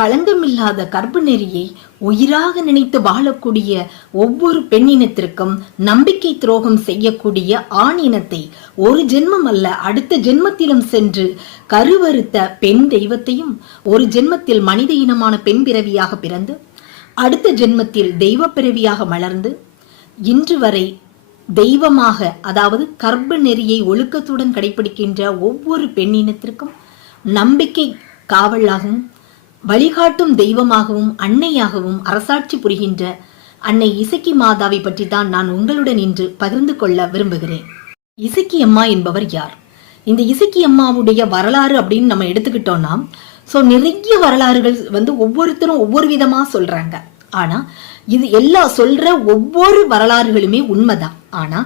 களங்கமில்லாத கர்ப்ப நெறியை உயிராக நினைத்து வாழக்கூடிய ஒவ்வொரு பெண்ணினத்திற்கும் நம்பிக்கை துரோகம் செய்யக்கூடிய ஆண் இனத்தை ஒரு ஜென்மம் அல்ல அடுத்த ஜென்மத்திலும் சென்று கருவறுத்த பெண் தெய்வத்தையும் ஒரு ஜென்மத்தில் மனித இனமான பெண் பிறவியாக பிறந்து அடுத்த ஜென்மத்தில் தெய்வ பிறவியாக மலர்ந்து இன்று வரை தெய்வமாக, அதாவது கர்ப்ப நெறியை ஒழுக்கத்துடன் கடைபிடிக்கின்ற ஒவ்வொரு பெண்ணினத்திற்கும் நம்பிக்கை காவலாகவும் வழிகாட்டும் தெய்வமாகவும் அன்னையாகவும் அரசாட்சி புரிகின்ற அன்னை இசக்கி மாதாவை பற்றி தான் நான் உங்களுடன் இன்று பகிர்ந்து கொள்ள விரும்புகிறேன். இசக்கி அம்மா என்பவர் யார்? இந்த இசக்கி அம்மாவுடைய வரலாறு அப்படின்னு நம்ம எடுத்துக்கிட்டோம்னா நிறைய வரலாறுகள் ஒவ்வொருத்தரும் ஒவ்வொரு விதமா சொல்றாங்க. ஆனா இது எல்லா சொல்ற ஒவ்வொரு வரலாறுகளுமே உண்மைதான். ஆனா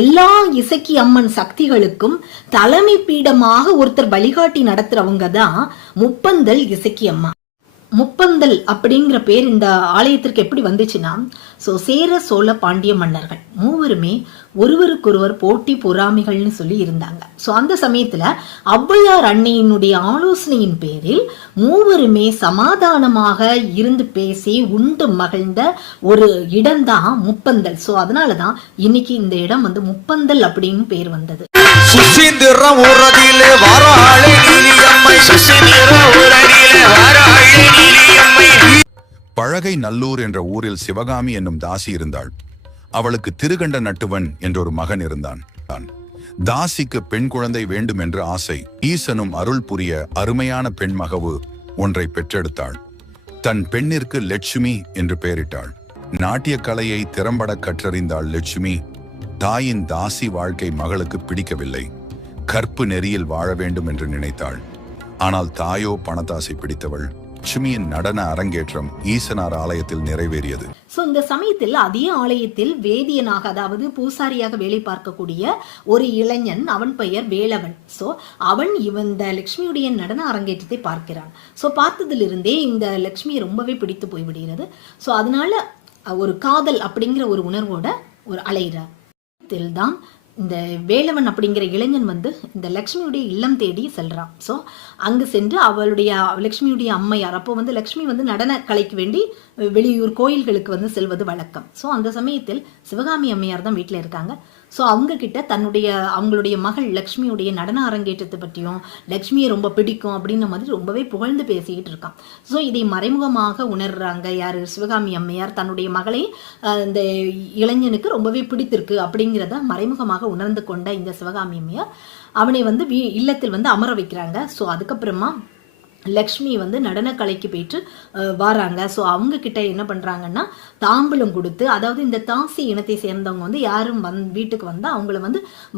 எல்லா இசக்கி அம்மன் சக்திகளுக்கும் தலைமை பீடமாக ஒருத்தர் வழிகாட்டி நடத்துறவங்க தான் முப்பந்தல் இசக்கி அம்மா. முப்பந்தல் அப்படிங்கிற பேர் இந்த ஆலயத்திற்கு எப்படி வந்துச்சுன்னா, சேர சோழ பாண்டிய மன்னர்கள் மூவருமே ஒருவருக்கொருவர் போட்டி பொறாமைகள்னு சொல்லி இருந்தாங்க. அந்த சமயத்துல ஔவையார் அன்னையினுடைய ஆலோசனையின் பேரில் மூவருமே சமாதானமாக இருந்து பேசி உண்டு மகிழ்ந்த ஒரு இடம்தான் முப்பந்தல். அதனாலதான் இன்னைக்கு இந்த இடம் முப்பந்தல் அப்படின்னு பேர் வந்தது. பழகை நல்லூர் என்ற ஊரில் சிவகாமி என்னும் தாசி இருந்தாள். அவளுக்கு திருகண்ட நட்டுவன் என்றொரு மகன் இருந்தான். தாசிக்கு பெண் குழந்தை வேண்டும் என்று ஆசை. ஈசனும் அருள் புரிய அருமையான பெண் மகவு ஒன்றை பெற்றெடுத்தாள். தன் பெண்ணிற்கு லட்சுமி என்று பெயரிட்டாள். நாட்டிய கலையை திறம்பட கற்றறிந்தாள் லட்சுமி. தாயின் தாசி வாழ்க்கை மகளுக்கு பிடிக்கவில்லை. கற்பு நெறியில் வாழ வேண்டும் என்று நினைத்தாள். ஆனால் தாயோ பணத்தாசை பிடித்தவள். லட்சுமியின் நடன அரங்கேற்றம் ஈசனார் ஆலயத்தில் நிறைவேறியது. இந்த சமயத்தில் அதே ஆலயத்தில் வேதியனாக, அதாவது பூசாரியாக வேலை பார்க்கக்கூடிய ஒரு இளைஞன், அவன் பெயர் வேலவன். அவன் இந்த லட்சுமியுடைய நடன அரங்கேற்றத்தை பார்க்கிறான். பார்த்ததிலிருந்தே இந்த லட்சுமியை ரொம்பவே பிடித்து போய்விடுகிறது. அதனால ஒரு காதல் அப்படிங்கிற ஒரு உணர்வோட ஒரு அலைகிறார். தான் இந்த வேலவன் அப்படிங்கிற இளைஞன் இந்த லக்ஷ்மியுடைய இல்லம் தேடி செல்றான். அங்கு சென்று அவளுடைய லக்ஷ்மியுடைய அம்மையார், அப்போ லக்ஷ்மி நடன கலைக்கு வேண்டி வெளியூர் கோயில்களுக்கு செல்வது வழக்கம். அந்த சமயத்தில் சிவகாமி அம்மையார் தான் வீட்டில் இருக்காங்க. அவங்க கிட்ட அவங்களுடைய மகள் லக்ஷ்மியுடைய நடன அரங்கேற்றத்தை பற்றியும் லக்ஷ்மியை ரொம்ப பிடிக்கும் அப்படின்ன மாதிரி ரொம்பவே புகழ்ந்து பேசிக்கிட்டு இருக்கான். இதை மறைமுகமாக உணர்றாங்க யாரு? சிவகாமி அம்மையார் தன்னுடைய மகளை இந்த இளைஞனுக்கு ரொம்பவே பிடித்திருக்கு அப்படிங்கிறத மறைமுகமாக உணர்ந்து கொண்ட இந்த சிவகாமி அம்மையார் அவனை இல்லத்தில் அமர வைக்கிறாங்க. அதுக்கப்புறமா லக்ஷ்மி நடன கலைக்கு போயிட்டு வராங்க. அவங்க கிட்ட என்ன பண்றாங்கன்னா தாம்பூலம் கொடுத்து, அதாவது இந்த தாசி இனத்தை சேர்ந்தவங்க யாரும் வீட்டுக்கு வந்தா அவங்கள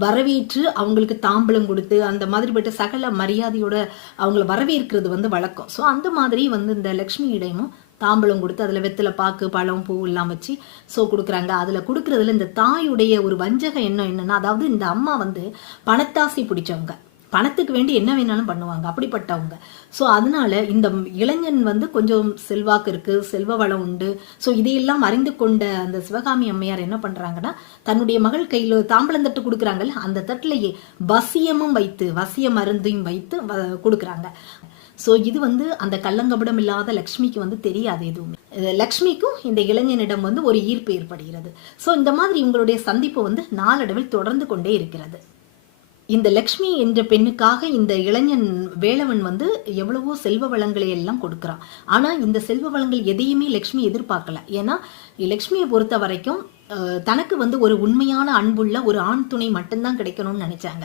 வரவேற்று அவங்களுக்கு தாம்பூலம் கொடுத்து அந்த மாதிரி போயிட்டு சகல மரியாதையோட அவங்கள வரவேற்கிறது வழக்கம். அந்த மாதிரி இந்த லக்ஷ்மி இடையும் தாம்பூலம் கொடுத்து அதில் வெத்தலை பாக்கு பழம் பூ எல்லாம் வச்சு கொடுக்குறாங்க. அதில் கொடுக்கறதுல இந்த தாயுடைய ஒரு வஞ்சக எண்ணம் என்னன்னா, அதாவது இந்த அம்மா பணத்தாசி பிடிச்சவங்க, பணத்துக்கு வேண்டி என்ன வேணாலும் பண்ணுவாங்க, அப்படிப்பட்டவங்க. அதனால இந்த இளைஞன் கொஞ்சம் செல்வாக்கு இருக்கு, செல்வ வளம் உண்டு. இதையெல்லாம் அறிந்து கொண்ட அந்த சிவகாமி அம்மையார் என்ன பண்றாங்கன்னா, தன்னுடைய மகள் கையில தாம்பலம் தட்டு கொடுக்குறாங்கல்ல, அந்த தட்டுலையே வசியமும் வைத்து, வசிய மருந்தையும் வைத்து கொடுக்குறாங்க. இது அந்த கள்ளங்கபடம் இல்லாத லக்ஷ்மிக்கு தெரியாது எதுவுமே. லக்ஷ்மிக்கும் இந்த இளைஞனிடம் ஒரு ஈர்ப்பு ஏற்படுகிறது. இந்த மாதிரி இவங்களுடைய சந்திப்பு நாளடைவில் தொடர்ந்து கொண்டே இருக்கிறது. இந்த லக்ஷ்மி என்ற பெண்ணுக்காக இந்த இளைஞன் வேலவன் எவ்வளவோ செல்வ வளங்களை எல்லாம் கொடுக்குறான். ஆனா இந்த செல்வ வளங்கள் எதையுமே லக்ஷ்மி எதிர்பார்க்கல. ஏன்னா லக்ஷ்மியை பொறுத்த வரைக்கும் தனக்கு ஒரு உண்மையான அன்புள்ள ஒரு ஆண் துணை மட்டும்தான் கிடைக்கணும்னு நினைச்சாங்க.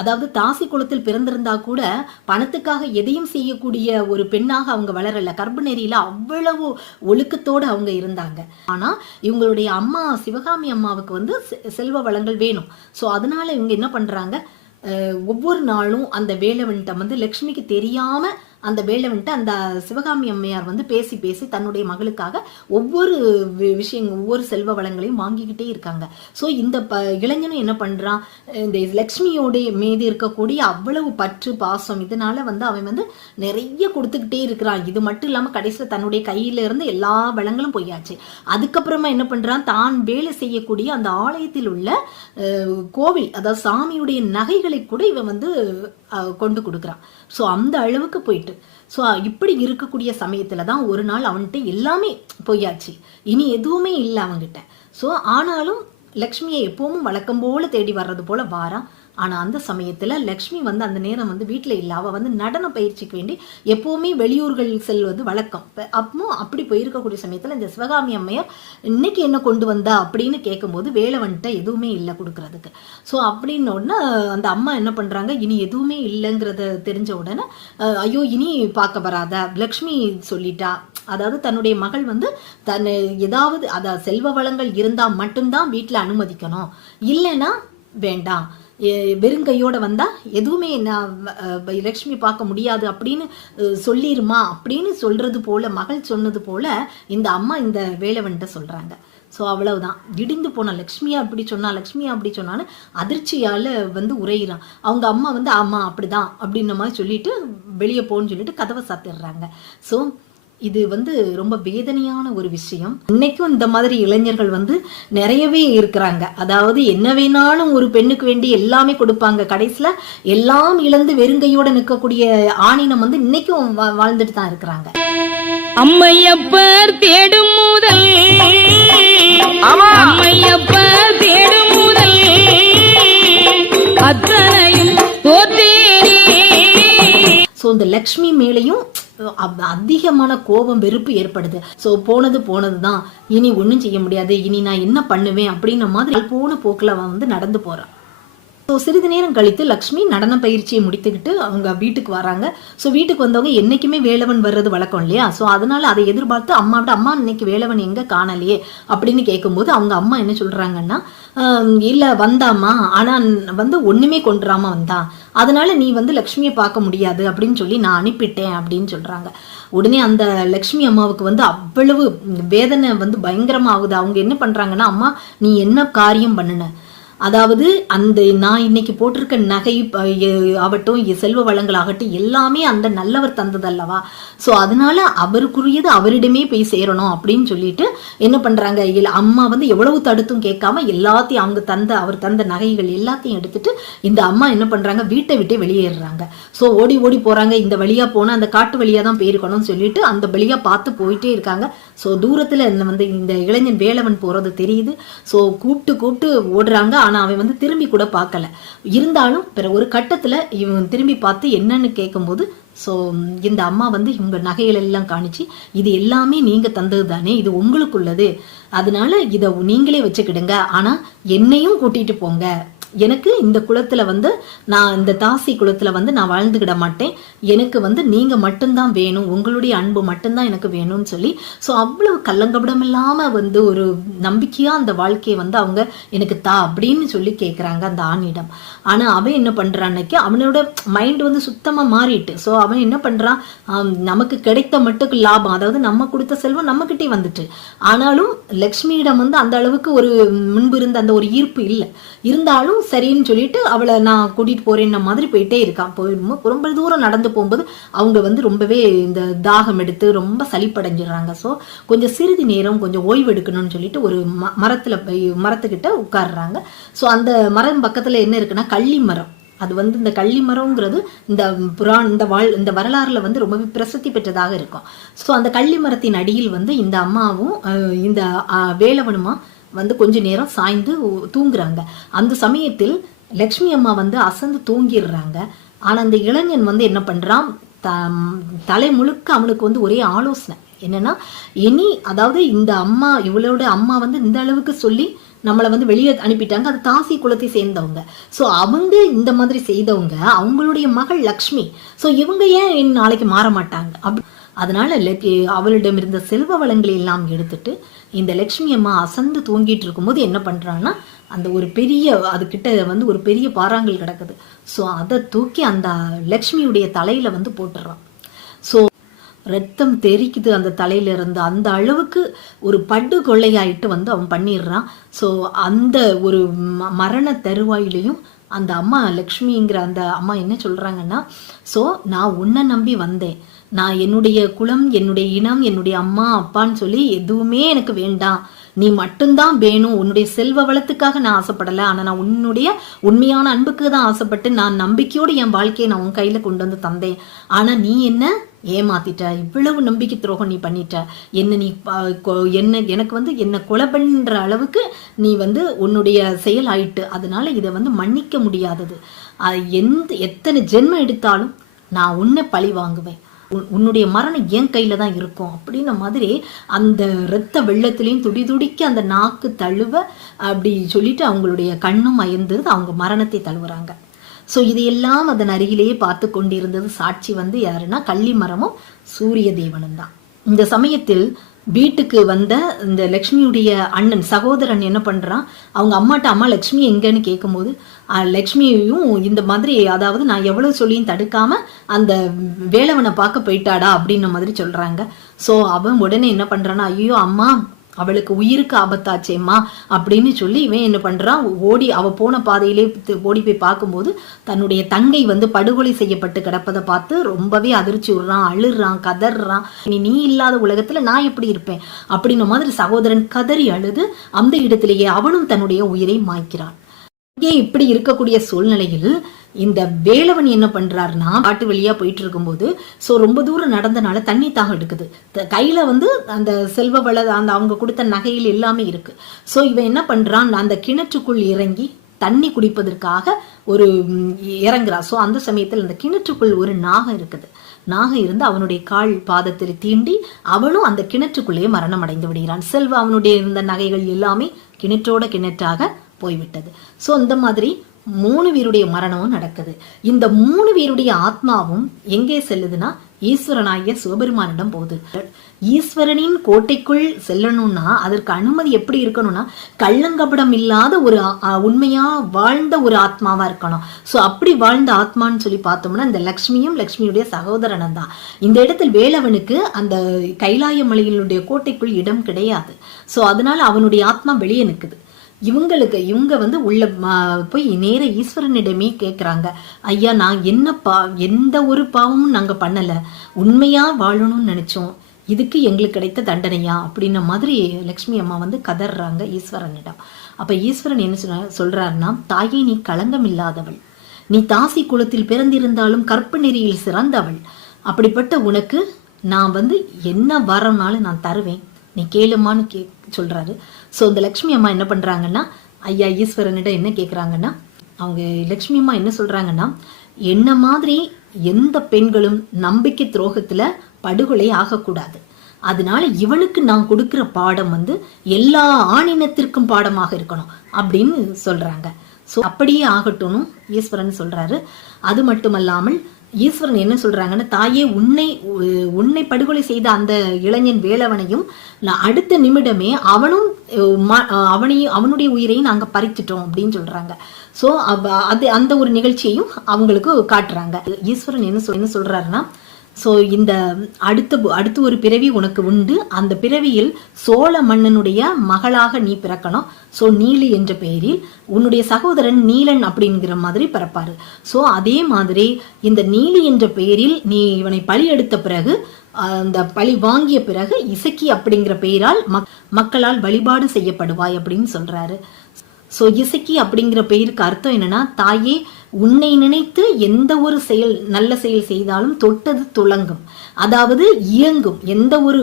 அதாவது தாசி குலத்தில் பிறந்திருந்தா கூட பணத்துக்காக எதையும் செய்யக்கூடிய ஒரு பெண்ணாக அவங்க வளரல. கர்ப்ப நெறியில அவ்வளவு ஒழுக்கத்தோடு அவங்க இருந்தாங்க. ஆனா இவங்களுடைய அம்மா சிவகாமி அம்மாவுக்கு செல்வ வளங்கள் வேணும். அதனால இவங்க என்ன பண்றாங்க, ஒவ்வொரு நாளும் அந்த வேலவன்ட்ட லக்ஷ்மிக்கு தெரியாம அந்த வேலவன்ட்ட அந்த சிவகாமி அம்மையார் பேசி பேசி தன்னுடைய மகளுக்காக ஒவ்வொரு விஷயங்கள், ஒவ்வொரு செல்வ வளங்களையும் வாங்கிக்கிட்டே இருக்காங்க. இந்த இளைஞனும் என்ன பண்றான், இந்த லக்ஷ்மியோடைய மீது இருக்கக்கூடிய அவ்வளவு பற்று பாசம், இதனால அவன் நிறைய கொடுத்துக்கிட்டே இருக்கிறான். இது மட்டும் இல்லாம கடைசியில் தன்னுடைய கையில இருந்து எல்லா வளங்களும் போயாச்சு. அதுக்கப்புறமா என்ன பண்றான், தான் வேலை செய்யக்கூடிய அந்த ஆலயத்தில் உள்ள கோவில், அதாவது சாமியுடைய நகைகளை கூட இவன் கொண்டு கொடுக்குறான். அந்த அளவுக்கு போயிட்டு ஸோ இப்படி இருக்கக்கூடிய சமயத்தில் தான் ஒரு நாள் அவன்கிட்ட எல்லாமே போயாச்சு, இனி எதுவுமே இல்லை அவன்கிட்ட. ஸோ ஆனாலும் லக்ஷ்மியை எப்பவும் வழக்கம் போல தேடி வர்றது போல வாரான். ஆனால் அந்த சமயத்தில் லக்ஷ்மி வந்து அந்த நேரம் வந்து வீட்டில் இல்லை, அவள் வந்து நடன பயிற்சிக்கு வேண்டி எப்போவுமே வெளியூர்கள் செல்வது வழக்கம். அப்போ அப்படி போயிருக்கக்கூடிய சமயத்தில் இந்த சிவகாமி அம்மையார் இன்னைக்கு என்ன கொண்டு வந்தா அப்படின்னு கேட்கும்போது வேலவன்ட்ட எதுவுமே இல்லை கொடுக்கறதுக்கு. ஸோ அப்படின்னு உடனே அந்த அம்மா என்ன பண்ணுறாங்க, இனி எதுவுமே இல்லைங்கிறத தெரிஞ்ச உடனே ஐயோ இனி பார்க்க வராத, லக்ஷ்மி சொல்லிட்டா, அதாவது தன்னுடைய மகள் வந்து தன் ஏதாவது அதாவது செல்வ வளங்கள் இருந்தால் மட்டும்தான் வீட்டில் அனுமதிக்கணும், இல்லைன்னா வேண்டாம், வெறுங்கையோட வந்தா எதுவுமே லக்ஷ்மி பார்க்க முடியாது அப்படின்னு சொல்லிருமா அப்படின்னு சொல்றது போல, மகள் சொன்னது போல இந்த அம்மா இந்த வேலவன்ட்ட சொல்றாங்க. ஸோ அவ்வளவுதான். இடிந்து போன லக்ஷ்மியா அப்படி சொன்னா, லக்ஷ்மியா அப்படி சொன்னான்னு அதிர்ச்சியால வந்து உரையிறான். அவங்க அம்மா வந்து ஆமா அப்படிதான் அப்படின்ன மாதிரி சொல்லிட்டு வெளியே போன்னு சொல்லிட்டு கதவை சாத்திடுறாங்க. ஸோ இது வந்து ரொம்ப வேதனையான ஒரு விஷயம். இன்னைக்கும் இந்த மாதிரி இளைஞர்கள் வந்து நிறையவே இருக்கிறாங்க. அதாவது என்ன வேணாலும் ஒரு பெண்ணுக்கு வேண்டி எல்லாமே கொடுப்பாங்க, கடைசியில எல்லாம் இழந்து வெறுங்கையோட நிற்கக்கூடிய ஆணினம் வந்து இன்னைக்கும் வாழ்ந்துட்டு தான் இருக்கிறாங்க. அம்மையப்பர் தேடும் முதல், அம்மையப்பர் தேடும் முதல் அத்தனையும் தோத்தேனே. ஸோ இந்த லக்ஷ்மி மேலையும் அதிகமான கோபம் வெறுப்பு ஏற்படுது. ஸோ போனது போனதுதான், இனி ஒன்றும் செய்ய முடியாது, இனி நான் என்ன பண்ணுவேன் அப்படின்ன மாதிரி போன போக்கில் வந்து நடந்து போறான். ஸோ சிறிது நேரம் கழித்து லக்ஷ்மி நடன பயிற்சியை முடித்துக்கிட்டு அவங்க வீட்டுக்கு வராங்க. ஸோ வீட்டுக்கு வந்தவங்க என்னைக்குமே வேலவன் வர்றது வழக்கம் இல்லையா. ஸோ அதனால அதை எதிர்பார்த்து அம்மா இன்னைக்கு வேலவன் எங்க காணலையே அப்படின்னு கேட்கும்போது அவங்க அம்மா என்ன சொல்றாங்கன்னா, இல்ல வந்தாமா, ஆனா வந்து ஒண்ணுமே கொண்டுராம வந்தா, அதனால நீ வந்து லக்ஷ்மியை பார்க்க முடியாது அப்படின்னு சொல்லி நான் அனுப்பிட்டேன் அப்படின்னு சொல்றாங்க. உடனே அந்த லக்ஷ்மி அம்மாவுக்கு வந்து அவ்வளவு வேதனை வந்து பயங்கரமா ஆகுது. அவங்க என்ன பண்றாங்கன்னா, அம்மா நீ என்ன காரியம் பண்ணுன, அதாவது அந்த நான் இன்னைக்கு போட்டிருக்க நகை ஆகட்டும், செல்வ வளங்கள் ஆகட்டும், எல்லாமே அந்த நல்லவர் தந்தது அல்லவா. ஸோ அதனால அவருக்குரியது அவரிடமே போய் சேரணும் அப்படின்னு சொல்லிட்டு என்ன பண்றாங்க, அம்மா வந்து எவ்வளவு தடுத்தும் கேட்காம எல்லாத்தையும் அவர் தந்த நகைகள் எல்லாத்தையும் எடுத்துட்டு இந்த அம்மா என்ன பண்றாங்க, வீட்டை விட்டே வெளியேறாங்க. ஸோ ஓடி ஓடி போறாங்க. இந்த வழியா போனா அந்த காட்டு வழியா தான் போயிருக்கணும்னு சொல்லிட்டு அந்த வழியா பார்த்து போயிட்டே இருக்காங்க. ஸோ தூரத்துல வந்து இந்த இளைஞன் வேலவன் போறது தெரியுது. ஸோ கூப்பிட்டு ஓடுறாங்க. ஆனா அவன் வந்து திரும்பி கூட பார்க்கல. இருந்தாலும் பிற ஒரு கட்டத்துல இவன் திரும்பி பார்த்து என்னன்னு கேட்கும்போது, ஸோ இந்த அம்மா வந்து இவங்க நகைகள் எல்லாம் காணிச்சு, இது எல்லாமே நீங்க தந்தது தானே, இது உங்களுக்குள்ளது, அதனால இதை நீங்களே வச்சுக்கிடுங்க, ஆனா என்னையும் கூட்டிட்டு போங்க, எனக்கு இந்த குலத்துல வந்து நான் இந்த தாசி குலத்துல வந்து நான் வாழ்ந்துக்கிட மாட்டேன், எனக்கு வந்து நீங்க மட்டும்தான் வேணும், உங்களுடைய அன்பு மட்டும்தான் எனக்கு வேணும்னு சொல்லி ஸோ அவ்வளவு கள்ளங்கபடம் இல்லாம வந்து ஒரு நம்பிக்கையா அந்த வாழ்க்கையை வந்து அவங்க எனக்கு தா அப்படின்னு சொல்லி கேட்குறாங்க அந்த ஆணிடம். ஆனா அவன் என்ன பண்றான்னைக்கு அவனோட மைண்ட் வந்து சுத்தமா மாறிட்டு. ஸோ அவன் என்ன பண்றான், நமக்கு கிடைத்த மட்டுக்கு லாபம், அதாவது நம்ம கொடுத்த செல்வம் நம்ம கிட்டே வந்துட்டு, ஆனாலும் லக்ஷ்மியிடம் வந்து அந்த அளவுக்கு ஒரு முன்பு இருந்த அந்த ஒரு ஈர்ப்பு இல்லை. இருந்தாலும் சரின்னு சொல்லிட்டு அவளை நான் கூட்டிட்டு போறேன்ன மாதிரி போயிட்டே இருக்கான். ரொம்ப தூரம் நடந்து போகும்போது அவங்க வந்து ரொம்பவே இந்த தாகம் எடுத்து ரொம்ப சலிப்படைஞ்சிடுறாங்க. ஸோ கொஞ்சம் சிறிது நேரம் கொஞ்சம் ஓய்வு எடுக்கணும்னு சொல்லிட்டு ஒரு மரத்துக்கிட்ட உட்கார்றாங்க. ஸோ அந்த மரம் பக்கத்துல என்ன இருக்குன்னா கள்ளி மரம். அது வந்து இந்த கள்ளி மரம்ங்கிறது இந்த வரலாறுல வந்து ரொம்பவே பிரசித்தி பெற்றதாக இருக்கும். ஸோ அந்த கள்ளி மரத்தின் அடியில் வந்து இந்த அம்மாவும் இந்த வேலவனுமா வந்து கொஞ்ச நேரம் சாய்ந்து தூங்குறாங்க. அந்த சமயத்தில் லக்ஷ்மி அம்மா வந்து அசந்து தூங்கிடுறாங்க. ஆனா அந்த இளைஞன் வந்து என்ன பண்றான், தலை முழுக்க அவனுக்கு வந்து ஒரே ஆலோசனை என்னன்னா, இனி அதாவது இந்த அம்மா இவளோட அம்மா வந்து இந்த அளவுக்கு சொல்லி நம்மளை வந்து வெளியே அனுப்பிட்டாங்க, அது தாசி குலத்தை சேர்ந்தவங்க. ஸோ அவங்க இந்த மாதிரி செய்தவங்க அவங்களுடைய மகள் லக்ஷ்மி. ஸோ இவங்க ஏன் நாளைக்கு மாற மாட்டாங்க. அதனால அவளிடம் இருந்த செல்வ வளங்களை எல்லாம் எடுத்துட்டு இந்த லக்ஷ்மி அம்மா அசந்து தூங்கிட்டு இருக்கும்போது என்ன பண்றான்னா, அந்த ஒரு பெரிய அதுகிட்ட வந்து ஒரு பெரிய பாறாங்கல் கிடக்குது. ஸோ அதை தூக்கி அந்த லக்ஷ்மியுடைய தலையில வந்து போட்டுறான். ஸோ ரத்தம் தெரிக்குது அந்த தலையில இருந்து, அந்த அளவுக்கு ஒரு படு கொள்ளையாயிட்டு வந்து அவன் பண்ணிடுறான். ஸோ அந்த ஒரு மரண தருவாயிலையும் அந்த அம்மா லக்ஷ்மிங்கிற அந்த அம்மா என்ன சொல்றாங்கன்னா, ஸோ நான் உன்னை நம்பி வந்தேன், நான் என்னுடைய குலம், என்னுடைய இனம், என்னுடைய அம்மா அப்பான்னு சொல்லி எதுவுமே எனக்கு வேண்டாம், நீ மட்டும்தான் வேணும், உன்னுடைய செல்வ வளத்துக்காக நான் ஆசைப்படலை, ஆனால் நான் உன்னுடைய உண்மையான அன்புக்கு தான் ஆசைப்பட்டு நான் நம்பிக்கையோடு என் வாழ்க்கையை நான் உன் கையில் கொண்டு வந்து தந்தேன், ஆனால் நீ என்ன ஏமாத்திட்ட, இவ்வளவு நம்பிக்கை துரோகம் நீ பண்ணிட்ட, என்ன நீ எனக்கு வந்து என்ன கொலை பண்ற அளவுக்கு நீ வந்து உன்னுடைய செயல் ஆயிட்டு, அதனால இதை வந்து மன்னிக்க முடியாதது. எத்தனை ஜென்மம் எடுத்தாலும் நான் உன்னை பழி வாங்குவேன், உன்னுடைய மரணம் என் கையில தான் இருக்கும் அப்படின்ன மாதிரி அந்த இரத்த வெள்ளத்திலையும் துடி துடிக்க அந்த நாக்கு தழுவ அப்படி சொல்லிட்டு அவங்களுடைய கண்ணும் அயர்ந்து அவங்க மரணத்தை தழுவுறாங்க. ஸோ இதையெல்லாம் அதன் அருகிலேயே பார்த்து கொண்டிருந்தது சாட்சி வந்து யாருன்னா கள்ளி மரமும் சூரிய தேவனும் தான். இந்த சமயத்தில் வீட்டுக்கு வந்த இந்த லக்ஷ்மியுடைய அண்ணன் சகோதரன் என்ன பண்றான், அவங்க அம்மாட்ட அம்மா லக்ஷ்மி எங்கன்னு கேட்கும்போது லக்ஷ்மியையும் இந்த மாதிரி, அதாவது நான் எவ்வளவு சொல்லியும் தடுக்காம அந்த வேலவனை பார்க்க போயிட்டாடா அப்படின்ன மாதிரி சொல்றாங்க. ஸோ அவன் உடனே என்ன பண்றான்னா, ஐயோ அம்மா அவளுக்கு உயிருக்கு ஆபத்தாச்சேம்மா அப்படின்னு சொல்லி இவன் என்ன பண்றான், ஓடி அவ போன பாதையிலே ஓடி போய் பார்க்கும்போது தன்னுடைய தங்கை வந்து படுகொலை செய்யப்பட்டு கிடப்பதை பார்த்து ரொம்பவே அதிர்ச்சி விடுறான், அழுறான், கதறான். நீ இல்லாத உலகத்துல நான் எப்படி இருப்பேன் அப்படின்ன மாதிரி சகோதரன் கதறி அழுது அந்த இடத்திலேயே அவனும் தன்னுடைய உயிரை மாய்க்கிறான். இங்கே இப்படி இருக்கக்கூடிய சூழ்நிலையில் இந்த வேலவன் என்ன பண்றாருன்னா, காட்டு வழியா போயிட்டு இருக்கும்போது ரொம்ப தூரம் நடந்தனால தண்ணி தாகம் எடுக்குது. கையில வந்து அந்த செல்வ வள அந்த அவங்க கொடுத்த நகையில் எல்லாமே இருக்கு. ஸோ இவன் என்ன பண்றான், அந்த கிணற்றுக்குள் இறங்கி தண்ணி குடிப்பதற்காக ஒரு இறங்குறா. ஸோ அந்த சமயத்தில் அந்த கிணற்றுக்குள் ஒரு நாகம் இருக்குது. நாகம் இருந்து அவனுடைய கால் பாதத்தில் தீண்டி அவனும் அந்த கிணற்றுக்குள்ளேயே மரணம் அடைந்து விடுகிறான். செல்வ அவனுடைய இருந்த நகைகள் எல்லாமே கிணற்றோட கிணற்றாக போய்விட்டது. ஸோ இந்த மாதிரி 3 பேருடைய மரணமும் நடக்குது. இந்த 3 பேருடைய ஆத்மாவும் எங்கே செல்லுதுன்னா ஈஸ்வரனாகிய சிவபெருமானிடம் போகுது. ஈஸ்வரனின் கோட்டைக்குள் செல்லணும்னா அதற்கு அனுமதி எப்படி இருக்கணும்னா கள்ளங்கபடம் இல்லாத ஒரு உண்மையா வாழ்ந்த ஒரு ஆத்மாவா இருக்கணும். ஸோ அப்படி வாழ்ந்த ஆத்மான்னு சொல்லி பார்த்தோம்னா இந்த லக்ஷ்மியுடைய சகோதரனும் தான். இந்த இடத்தில் வேலவனுக்கு அந்த கைலாய மலையினுடைய கோட்டைக்குள் இடம் கிடையாது. ஸோ அதனால அவனுடைய ஆத்மா வெளியே நிற்குது. இவங்க வந்து உள்ள போய் நேர ஈஸ்வரனிடமே கேட்குறாங்க, ஐயா நான் எந்த ஒரு பாவமும் நாங்க பண்ணல, உண்மையா வாழணும்னு நினைச்சோம், இதுக்கு எங்களுக்கு கிடைத்த தண்டனையா அப்படின்ன மாதிரி லக்ஷ்மி அம்மா வந்து கதறாங்க ஈஸ்வரனிடம். அப்ப ஈஸ்வரன் என்ன சொல்றாருன்னா, தாயே நீ களங்கம் இல்லாதவள், நீ தாசி குலத்தில் பிறந்திருந்தாலும் கற்பு நெறியில் சிறந்தவள், அப்படிப்பட்ட உனக்கு நான் வந்து என்ன வரம்னாலும் நான் தருவேன், நீ கேளுமான்னு சொல்றாரு. ஸோ இந்த லக்ஷ்மி அம்மா என்ன பண்றாங்கன்னா, ஐயா ஈஸ்வரனிடம் என்ன கேட்குறாங்கன்னா, அவங்க லக்ஷ்மி அம்மா என்ன சொல்றாங்கன்னா, என்ன மாதிரி எந்த பெண்களும் நம்பிக்கை துரோகத்துல படுகொலை ஆகக்கூடாது, அதனால இவனுக்கு நான் கொடுக்கிற பாடம் வந்து எல்லா ஆணினத்திற்கும் பாடமாக இருக்கணும் அப்படின்னு சொல்றாங்க. ஸோ அப்படியே ஆகட்டும்னு ஈஸ்வரன் சொல்றாரு. அது மட்டுமல்லாமல் ஈஸ்வரன் என்ன சொல்றாங்கன்னா, தாயே உன்னை படுகொலை செய்த அந்த இளைஞன் வேலவனையும் அடுத்த நிமிடமே அவனுடைய உயிரையும் நாங்க பறித்துட்டோம் அப்படின்னு சொல்றாங்க. ஸோ அந்த ஒரு நிகழ்ச்சியையும் அவங்களுக்கு காட்டுறாங்க. ஈஸ்வரன் என்ன சொல்றாருன்னா, ஸோ இந்த அடுத்த ஒரு பிறவி உனக்கு உண்டு, அந்த பிறவியில் சோழ மன்னனுடைய மகளாக நீ பிறக்கணும். ஸோ நீலி என்ற பெயரில் உன்னுடைய சகோதரன் நீலன் அப்படிங்கிற மாதிரி பிறப்பாரு. ஸோ அதே மாதிரி இந்த நீலி என்ற பெயரில் நீ இவனை பழி எடுத்த பிறகு, அந்த பழி வாங்கிய பிறகு இசக்கி அப்படிங்கிற பெயரால் மக்களால் வழிபாடு செய்யப்படுவாய் அப்படின்னு சொல்றாரு. ஸோ இசக்கி அப்படிங்கிற பெயருக்கு அர்த்தம் என்னன்னா, தாயே உன்னை நினைத்து எந்த ஒரு நல்ல செயல் செய்தாலும் தொட்டது துளங்கும், அதாவது இயங்கும், எந்த ஒரு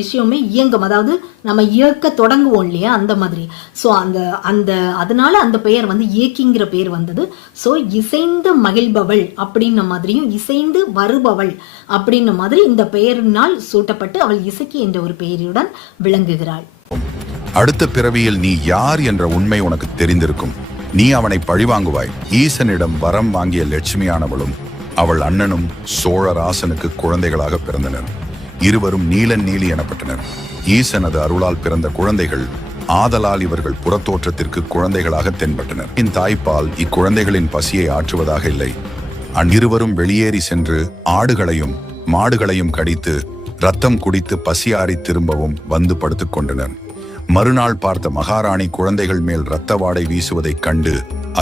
விஷயமே இயங்கும், அதாவது நம்ம இயக்க தொடங்குவோம் இல்லையா அந்த மாதிரி. ஸோ அதனால அந்த பெயர் வந்து இயக்கிங்கிற பெயர் வந்தது. ஸோ இசைந்து மகிழ்பவள் அப்படின்ன மாதிரியும் இசைந்து வருபவள் அப்படின்ன மாதிரி இந்த பெயரினால் சூட்டப்பட்டு அவள் இசக்கி என்ற ஒரு பெயருடன் விளங்குகிறாள். அடுத்த பிறவியில் நீ யார் என்ற உண்மை உனக்கு தெரிந்திருக்கும், நீ அவனை பழிவாங்குவாய். ஈசனிடம் வரம் வாங்கிய லட்சுமியானவளும் அவள் அண்ணனும் சோழராசனுக்கு குழந்தைகளாக பிறந்தனர். இருவரும் நீலன் நீலி எனப்பட்டனர். ஈசனது அருளால் பிறந்த குழந்தைகள் ஆதலால் இவர்கள் புறத்தோற்றத்திற்கு குழந்தைகளாக தென்பட்டனர். தாய்ப்பால் இக்குழந்தைகளின் பசியை ஆற்றுவதாக இல்லை. அந்நிருவரும் வெளியேறி சென்று ஆடுகளையும் மாடுகளையும் கடித்து ரத்தம் குடித்து பசியாறி திரும்பவும் வந்து படுத்துக் கொண்டனர். மறுநாள் பார்த்த மகாராணி குழந்தைகள் மேல் இரத்த வாடை வீசுவதைக் கண்டு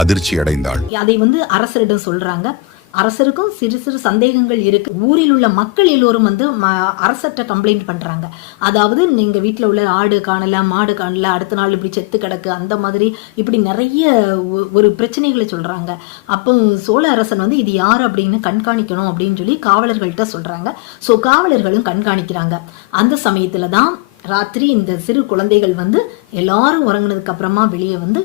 அதிர்ச்சி அடைந்தாள். அதை வந்து அரசரிடம் சொல்றாங்க. அரசருக்கும் சிறு சிறு சந்தேகங்கள் இருக்கு. ஊரில் உள்ள மக்கள் எல்லோரும் வந்து அரசர்கிட்ட கம்ப்ளைண்ட் பண்றாங்க. அதாவது நீங்க வீட்டுல உள்ள ஆடு காணல, மாடு காணல, அடுத்த நாள் இப்படி செத்து கிடக்கு, அந்த மாதிரி இப்படி நிறைய ஒரு பிரச்சனைகளை சொல்றாங்க. அப்போ சோழ அரசன் வந்து இது யார் அப்படின்னு கண்காணிக்கணும் அப்படின்னு சொல்லி காவலர்கள்ட்ட சொல்றாங்க. ஸோ காவலர்களும் கண்காணிக்கிறாங்க. அந்த சமயத்துல தான் ராத்திரி இந்த சிறு குழந்தைகள் வந்து எல்லாரும் உறங்கினதுக்கு அப்புறமா வெளியே வந்து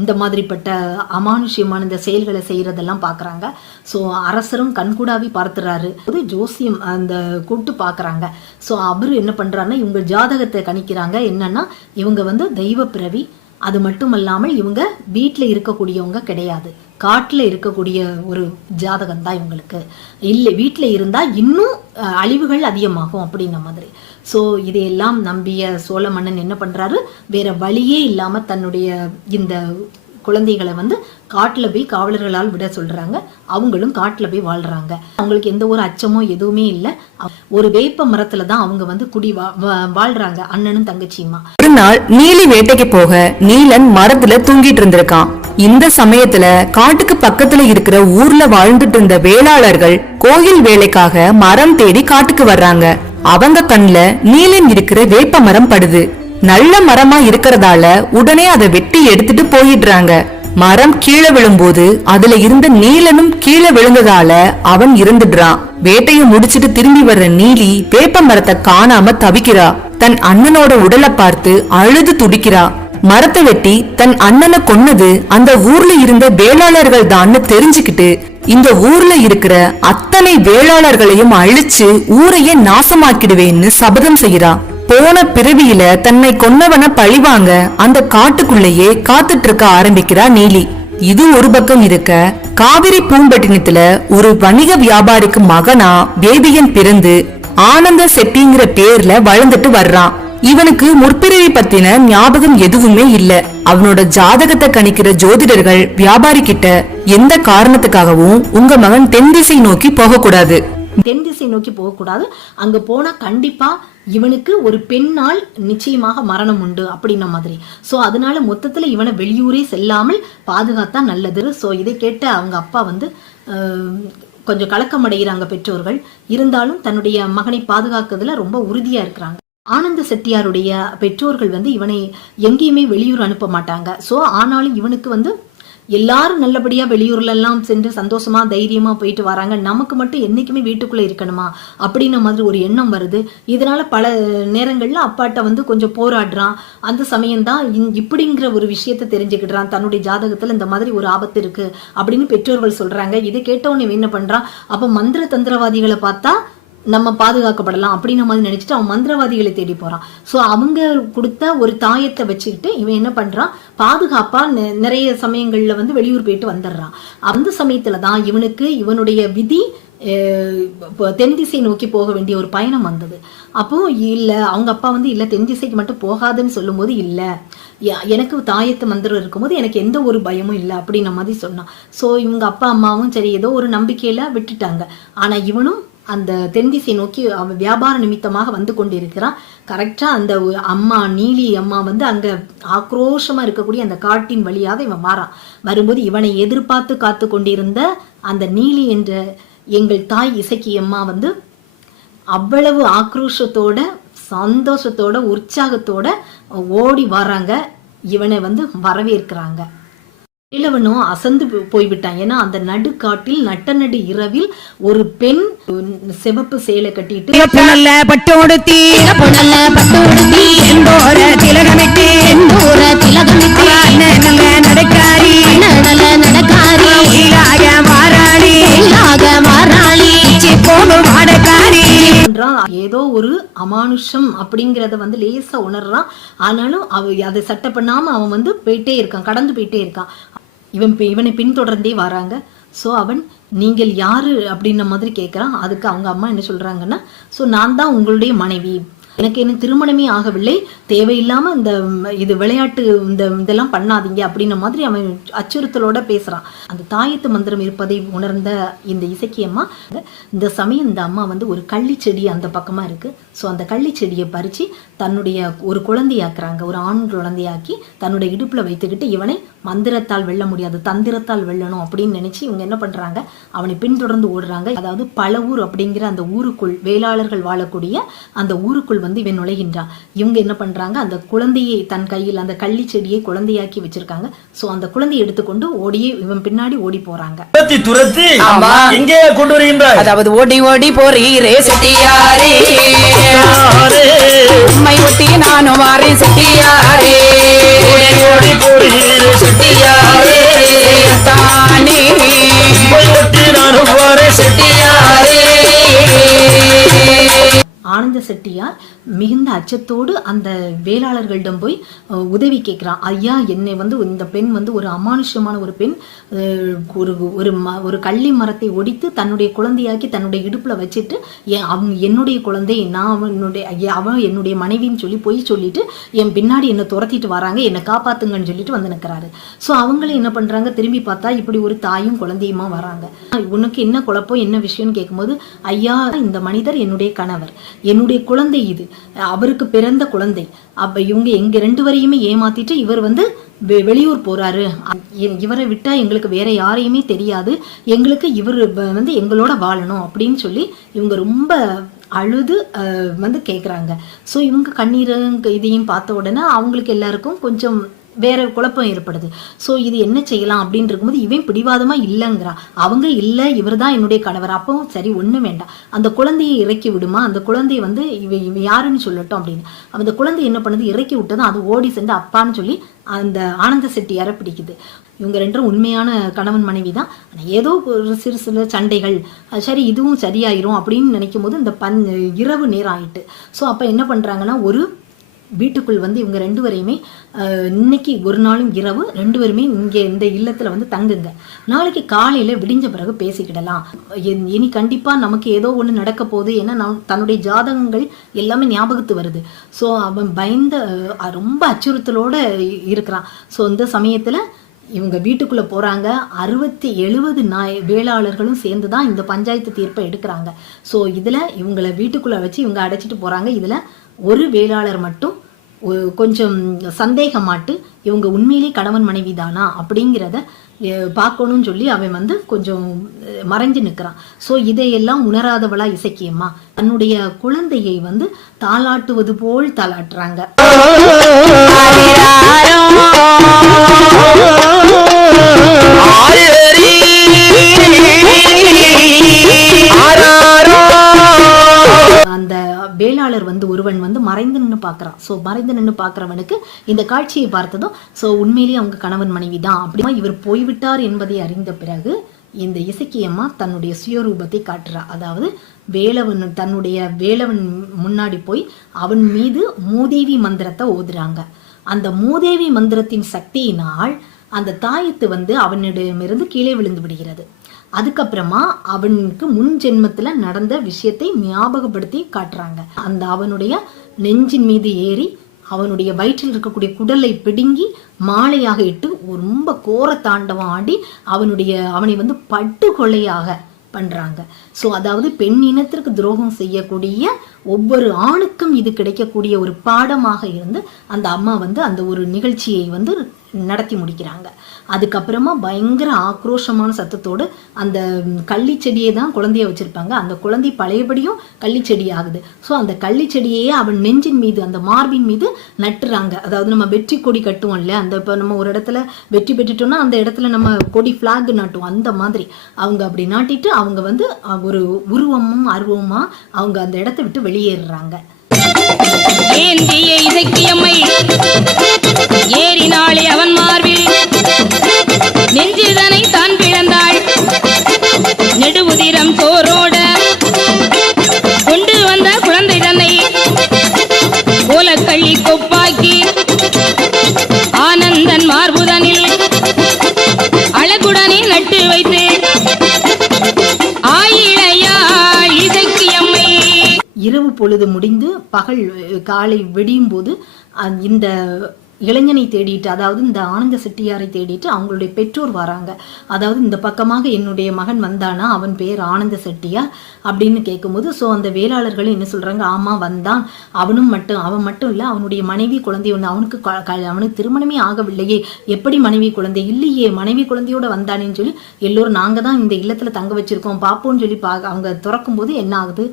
இந்த மாதிரிப்பட்ட அமானுஷ்யமான இந்த செயல்களை செய்யறதெல்லாம் பாக்குறாங்க. ஸோ அரசரும் கண்கூடாவி பார்த்துறாரு. ஜோசியம் அந்த கூட்டு பாக்குறாங்க. ஸோ அவரு என்ன பண்றாருன்னா இவங்க ஜாதகத்தை கணிக்கிறாங்க. என்னன்னா இவங்க வந்து தெய்வ பிறவி, அது மட்டும் இல்லாமல் இவங்க வீட்டில் இருக்கக்கூடியவங்க கிடையாது, காட்டில் இருக்கக்கூடிய ஒரு ஜாதகம் தான் இவங்களுக்கு. இல்லை வீட்டில் இருந்தால் இன்னும் அழிவுகள் அதிகமாகும் அப்படின்ன மாதிரி. ஸோ இதையெல்லாம் நம்பிய சோழ மன்னன் என்ன பண்ணுறாரு, வேற வழியே இல்லாமல் தன்னுடைய இந்த குழந்தைகளை வந்து காட்டில் போய் காவலர்களால் விட சொல்றாங்க. அவங்களும் காட்டில் போய் வாழ்றாங்க. அவங்களுக்கு எந்த ஒரு அச்சமோ எதுவுமே இல்லை. ஒரு வேப்ப மரத்துல தான் அவங்க வந்து குடி வாழ்றாங்க, அண்ணனும் தங்கச்சியுமா. ஒரு நாள் நீலி வேட்டைக்கு போக நீலன் மரத்துல தூங்கிட்டு இருந்திருக்கான். இந்த சமயத்துல காட்டுக்கு பக்கத்துல இருக்கிற ஊர்ல வாழ்ந்துட்டு இருந்த வேளாளர்கள் கோயில் வேலைக்காக மரம் தேடி காட்டுக்கு வர்றாங்க. அவங்க கண்ணுல நீலன் இருக்கிற வேப்ப மரம் படுது. நல்ல மரமா இருக்கிறதால உடனே அதை வெட்டி எடுத்துட்டு போயிடுறாங்க. மரம் கீழே விழும்போது அதுல இருந்த நீலனும் கீழே விழுந்ததால அவன் இறந்துடுறான். வேட்டையை முடிச்சிட்டு திரும்பி வர்ற நீலி வேப்ப மரத்தை காணாம தவிக்கிறா. தன் அண்ணனோட உடலை பார்த்து அழுது துடிக்கிறா. மரத்தை வெட்டி தன் அண்ணனை கொன்னது அந்த ஊர்ல இருந்த வேளாளர்கள் தான் தெரிஞ்சுக்கிட்டு இந்த ஊர்ல இருக்கிற அத்தனை வேளாளர்களையும் அழிச்சு ஊரையே நாசமாக்கிடுவேன்னு சபதம் செய்யறா. போன பிறவியில தன்னை கொன்னவன பழிவாங்க அந்த காட்டுக்குள்ளேயே காத்துட்டு இருக்க ஆரம்பிக்கிறா நீலி. இது ஒரு பக்கம் இருக்க, காவிரி பூம்பட்டினத்துல ஒரு வணிக வியாபாரிக்கு மகனா வேதியன் பிறந்து ஆனந்த செட்டிங்கிற பேர்ல வளர்ந்துட்டு வர்றான். இவனுக்கு முற்பிறவி பத்தின ஞாபகம் எதுவுமே இல்ல. அவனோட ஜாதகத்தை கணிக்கிற ஜோதிடர்கள் வியாபாரி கிட்ட எந்த காரணத்துக்காகவும் உங்க மகன் தென் திசை நோக்கி போக கூடாது, தென் திசை நோக்கி போகக்கூடாது, அங்க போனா கண்டிப்பா இவனுக்கு ஒரு பெண்ணால் நிச்சயமாக மரணம் உண்டு அப்படின்ன மாதிரி. ஸோ அதனால மொத்தத்துல இவனை வெளியூரே செல்லாமல் பாதுகாத்தா நல்லது. ஸோ இதை கேட்ட அவங்க அப்பா வந்து கொஞ்சம் கலக்கம் அடைகிறாங்க பெற்றோர்கள். இருந்தாலும் தன்னுடைய மகனை பாதுகாக்கிறதுல ரொம்ப உறுதியா இருக்கிறாங்க. ஆனந்த செட்டியாருடைய பெற்றோர்கள் வந்து இவனை எங்கேயுமே வெளியூர் அனுப்ப மாட்டாங்க. ஸோ ஆனாலும் இவனுக்கு வந்து எல்லாரும் நல்லபடியா வெளியூர்ல எல்லாம் சென்று சந்தோஷமா தைரியமா போயிட்டு வராங்க, நமக்கு மட்டும் என்னைக்குமே வீட்டுக்குள்ள இருக்கணுமா அப்படின்ன மாதிரி ஒரு எண்ணம் வருது. இதனால பல நேரங்கள்ல அப்பாட்ட வந்து கொஞ்சம் போராடுறான். அந்த சமயம்தான் இப்படிங்கிற ஒரு விஷயத்த தெரிஞ்சுக்கிடுறான், தன்னுடைய ஜாதகத்துல இந்த மாதிரி ஒரு ஆபத்து இருக்கு அப்படின்னு பெற்றோர்கள் சொல்றாங்க. இதை கேட்டவன் என்ன பண்றான், அப்ப மந்திர தந்திரவாதிகளை பார்த்தா நம்ம பாதுகாக்கப்படலாம் அப்படின்னு மாதிரி நினைச்சிட்டு அவன் மந்திரவாதிகளை தேடி போறான். ஸோ அவங்க கொடுத்த ஒரு தாயத்தை வச்சுக்கிட்டு இவன் என்ன பண்றான், பாதுகாப்பா நிறைய சமயங்கள்ல வந்து வெளியூர் போயிட்டு வந்துடுறான். அந்த சமயத்துல தான் இவனுக்கு இவனுடைய விதி தென் திசை நோக்கி போக வேண்டிய ஒரு பயணம் வந்தது. அப்போ இல்ல அவங்க அப்பா வந்து இல்ல தென் திசைக்கு மட்டும் போகாதுன்னு சொல்லும் போது இல்ல, எனக்கு தாயத்து மந்திரம் இருக்கும்போது எனக்கு எந்த ஒரு பயமும் இல்லை அப்படின்ன மாதிரி சொன்னான். ஸோ இவங்க அப்பா அம்மாவும் சரி ஏதோ ஒரு நம்பிக்கையில விட்டுட்டாங்க. ஆனா இவனும் அந்த தென் திசை நோக்கி அவன் வியாபார நிமித்தமாக வந்து கொண்டிருக்கிறான். கரெக்டா அந்த அம்மா நீலி அம்மா வந்து அங்க ஆக்ரோஷமா இருக்கக்கூடிய அந்த காட்டின் வழியாக இவன் வாரான். வரும்போது இவனை எதிர்பார்த்து காத்து கொண்டிருந்த அந்த நீலி என்ற எங்கள் தாய் இசக்கி அம்மா வந்து அவ்வளவு ஆக்ரோஷத்தோட சந்தோஷத்தோட உற்சாகத்தோட ஓடி வராங்க, இவனை வந்து வரவேற்கிறாங்க. இளவனும் அசந்து போய்விட்டான். ஏன்னா அந்த நடுக்காட்டில் நட்ட நடு இரவில் ஒரு பெண் சிவப்பு சேலை கட்டிட்டு ஏதோ ஒரு அமானுஷம் அப்படிங்கறத வந்து லேசா உணர்றான். ஆனாலும் அதை சட்டை பண்ணாம அவன் வந்து போயிட்டே இருக்கான், கடந்து போயிட்டே இருக்கான். இவனை பின்தொடர்ந்தே வராங்க. ஸோ அவன் நீங்கள் யாரு அப்படின்ன மாதிரி கேட்குறான். அதுக்கு அவங்க அம்மா என்ன சொல்றாங்கன்னா, ஸோ நான் தான் உங்களுடைய மனைவி, எனக்கு இன்னும் திருமணமே ஆகவில்லை, தேவையில்லாம இது விளையாட்டு இதெல்லாம் பண்ணாதீங்க அப்படின்ன மாதிரி அவன் அச்சுறுத்தலோட பேசுறான். அந்த தாயத்து மந்திரம் இருப்பதை உணர்ந்த இந்த இசக்கியம்மா, இந்த சமயம் இந்த அம்மா வந்து ஒரு கள்ளி செடி அந்த பக்கமா இருக்கு. ஸோ அந்த கள்ளி செடியை பறிச்சு தன்னுடைய ஒரு குழந்தையாக்குறாங்க, ஒரு ஆண் குழந்தையாக்கி தன்னுடைய இடுப்புல வைத்துக்கிட்டு இவனை மந்திரத்தால் வெல்ல முடியாது, தந்திரத்தால் வெல்லணும் அப்படின்னு நினைச்சு இவங்க என்ன பண்றாங்க, அவனை பின்தொடர்ந்து ஓடுறாங்க. அதாவது பழவூர் அப்படிங்கிற அந்த ஊருக்குள், வேளாளர்கள் வாழக்கூடிய அந்த ஊருக்குள் வந்து இவன் நுழைகின்றான். இவங்க என்ன பண்றாங்க, அந்த குழந்தையை தன் கையில் அந்த கள்ளி செடியை குழந்தையாக்கி வச்சிருக்காங்க. ஸோ அந்த குழந்தையை எடுத்துக்கொண்டு ஓடியே இவன் பின்னாடி ஓடி போறாங்க. துரத்தி எங்கே கொண்டு வருகின்றாய்? அதாவது ஓடி ஓடி போறீரே செட்டியாரே, உம்மை ஒட்டி நானும் வாரேன் செட்டியாரே, ஓடி போகிறீரே செட்டியாரே தானே, உம்மை ஒட்டி நானும் வாரேன் செட்டியாரே. ஆனந்த செட்டியார் மிகுந்த அச்சத்தோடு அந்த வேளாளர்களிடம் போய் உதவி கேட்கிறான். ஐயா, என்னை வந்து இந்த பெண் வந்து ஒரு அமானுஷ்யமான ஒரு பெண், ஒரு கள்ளி மரத்தை ஒடித்து தன்னுடைய குழந்தையாக்கி தன்னுடைய இடுப்புல வச்சுட்டு என்னுடைய குழந்தை, அவன் என்னுடைய மனைவின்னு சொல்லி பொய் சொல்லிட்டு என் பின்னாடி என்னை துரத்திட்டு வராங்க, என்னை காப்பாத்துங்கன்னு சொல்லிட்டு வந்து நிற்கிறாரு. ஸோ அவங்களும் என்ன பண்றாங்க, திரும்பி பார்த்தா இப்படி ஒரு தாயும் குழந்தையுமா வராங்க. உனக்கு என்ன குழப்பம், என்ன விஷயம்னு கேட்கும்போது, ஐயா, இந்த மனிதர் என்னுடைய கணவர், என்னுடைய குழந்தை, இது அவருக்கு பிறந்த குழந்தை. அப்ப இவங்க எங்க 2 வரையுமே ஏமாத்திட்டு இவர் வந்து வெளியூர் போறாரு, இவரை விட்டா எங்களுக்கு வேற யாரையுமே தெரியாது, எங்களுக்கு இவர் வந்து எங்களோட வாழணும் அப்படின்னு சொல்லி இவங்க ரொம்ப அழுது வந்து கேட்குறாங்க. ஸோ இவங்க கண்ணீர் இதையும் பார்த்த உடனே அவங்களுக்கு எல்லாருக்கும் கொஞ்சம் வேற குழப்பம் ஏற்படுது. ஸோ இது என்ன செய்யலாம் அப்படின்னு இருக்கும்போது இவன் பிடிவாதமா இல்லைங்கிறா. அவங்க இல்லை, இவர் தான் என்னுடைய கணவர். அப்பவும் சரி, ஒன்றும் வேண்டாம், அந்த குழந்தையை இறக்கி விடுமா, அந்த குழந்தைய வந்து இவ யாருன்னு சொல்லட்டும் அப்படின்னு. அந்த குழந்தை என்ன பண்ணுது, இறக்கி விட்டதும் அது ஓடி சென்று அப்பான்னு சொல்லி அந்த ஆனந்த செட்டியாரை பிடிக்குது. இவங்க 2 உண்மையான கணவன் மனைவி தான். ஏதோ ஒரு சிறு சண்டைகள், சரி இதுவும் சரியாயிரும் அப்படின்னு நினைக்கும் போது இந்த இரவு நேரம் ஆயிட்டு. ஸோ அப்போ என்ன பண்றாங்கன்னா, ஒரு வீட்டுக்குள் வந்து இவங்க 2 வரையுமே இன்னைக்கு ஒரு நாளும் இரவு 2 பேருமே இங்கே இந்த இல்லத்துல வந்து தங்குங்க, நாளைக்கு காலையில விடிஞ்ச பிறகு பேசிக்கிடலாம், இனி கண்டிப்பா நமக்கு ஏதோ ஒண்ணு நடக்க போகுது. ஏன்னா தன்னுடைய ஜாதகங்கள் எல்லாமே ஞாபகத்து வருது. ஸோ அவன் பயந்த ரொம்ப அச்சுறுத்தலோட இருக்கிறான். ஸோ இந்த சமயத்துல இவங்க வீட்டுக்குள்ள போறாங்க. 60-70 வேளாளர்களும் சேர்ந்துதான் இந்த பஞ்சாயத்து தீர்ப்பை எடுக்கிறாங்க. ஸோ இதுல இவங்களை வீட்டுக்குள்ள வச்சு இவங்க அடைச்சிட்டு போறாங்க. இதுல ஒரு வேளாளர் மட்டும் கொஞ்சம் சந்தேகமாட்டு இவங்க உண்மையிலே கணவன் மனைவி தானா அப்படிங்கிறத பார்க்கணும்னு சொல்லி அவன் வந்து கொஞ்சம் மறைஞ்சு நிற்கிறான். ஸோ இதையெல்லாம் உணராதவளா இசக்கியம்மா தன்னுடைய குழந்தையை வந்து தாளாட்டுவது போல் தாளாட்டுறாங்க. அந்த வேளாளர் வந்து ஒருவன் வந்து மறைந்து நின்று பார்க்கறான். ஸோ மறைந்து நின்று பார்க்கறவனுக்கு இந்த காட்சியை பார்த்ததும் ஸோ உண்மையிலேயே அவங்க கணவன் மனைவி தான் அப்படிமா இவர் போய்விட்டார் என்பதை அறிந்த பிறகு இந்த இசக்கியம்மா தன்னுடைய சுயரூபத்தை காட்டுறா. அதாவது தன்னுடைய வேலவன் முன்னாடி போய் அவன் மீது மூதேவி மந்திரத்தை ஓதுறாங்க. அந்த மூதேவி மந்திரத்தின் சக்தியினால் அந்த தாயத்து வந்து அவனிடமிருந்து கீழே விழுந்து விடுகிறது. அதுக்கப்புறமா அவனுக்கு முன் ஜென்மத்துல நடந்த விஷயத்தை ஞாபகப்படுத்தி காட்டுறாங்க. அந்த அவனுடைய நெஞ்சின் மீது ஏறி அவனுடைய வயிற்றில் இருக்கக்கூடிய குடலை பிடுங்கி மாலையாக இட்டு ரொம்ப கோர தாண்டவம் ஆடி அவனை வந்து படுகொலையாக பண்றாங்க. ஸோ அதாவது பெண் இனத்திற்கு துரோகம் செய்யக்கூடிய ஒவ்வொரு ஆணுக்கும் இது கிடைக்கக்கூடிய ஒரு பாடமாக இருந்து அந்த அம்மா வந்து அந்த ஒரு நிகழ்ச்சியை வந்து நடத்தி முடிக்கிறாங்க. அதுக்கப்புறமா பயங்கர ஆக்ரோஷமான சத்தத்தோடு அந்த கள்ளி செடியை தான் குழந்தைய வச்சிருப்பாங்க. அந்த குழந்தை பழையபடியும் கள்ளி செடி ஆகுது. ஸோ அந்த கள்ளி செடியையே அவன் நெஞ்சின் மீது அந்த மார்பின் மீது நட்டுறாங்க. அதாவது நம்ம வெற்றி கொடி கட்டுவோம் இல்லையா, அந்த இப்போ நம்ம ஒரு இடத்துல வெற்றி பெற்றுட்டோம்னா அந்த இடத்துல நம்ம கொடி ஃபிளாக் நாட்டுவோம், அந்த மாதிரி அவங்க அப்படி நாட்டிட்டு அவங்க வந்து ஒரு உருவமும் அருவமா அவங்க அந்த இடத்தை விட்டு வெளியேறுறாங்க. ஏந்திய இசக்கியம்மை ஏறினாளே அவன் மார்பில் நெஞ்சிதனை தான் பிளந்தாள் நெடுவுதிரம் சோரோட கொண்டு வந்த குழந்தை தன்னை கோலக்கள்ளி கொப்பாக்கி ஆனந்தன் மார்புதனில் அழகுடனே நட்டு வைத்து ஆயிழையாள் இசக்கியம்மை. இரவு இரவு பொழுது முடிந்து பகல் காலை விடியும் போது இந்த இளைஞனை தேடிட்டு, அதாவது இந்த ஆனந்த செட்டியாரை தேடிட்டு அவங்களுடைய பெற்றோர் வராங்க. அதாவது இந்த பக்கமாக என்னுடைய மகன் வந்தானா, அவன் பேர் ஆனந்த செட்டியார் அப்படின்னு கேட்கும்போது, ஸோ அந்த வேளாளர்கள் என்ன சொல்றாங்க, ஆமா வந்தான், அவன் மட்டும் இல்லை, அவனுடைய மனைவி குழந்தை ஒன்று, அவனுக்கு திருமணமே ஆகவில்லையே, எப்படி மனைவி குழந்தை இல்லையே, மனைவி குழந்தையோட வந்தானேன்னு சொல்லி எல்லோரும் நாங்க தான் இந்த இல்லத்துல தங்க வச்சிருக்கோம் பாப்போன்னு சொல்லி அவங்க திறக்கும் போது என்ன ஆகுது,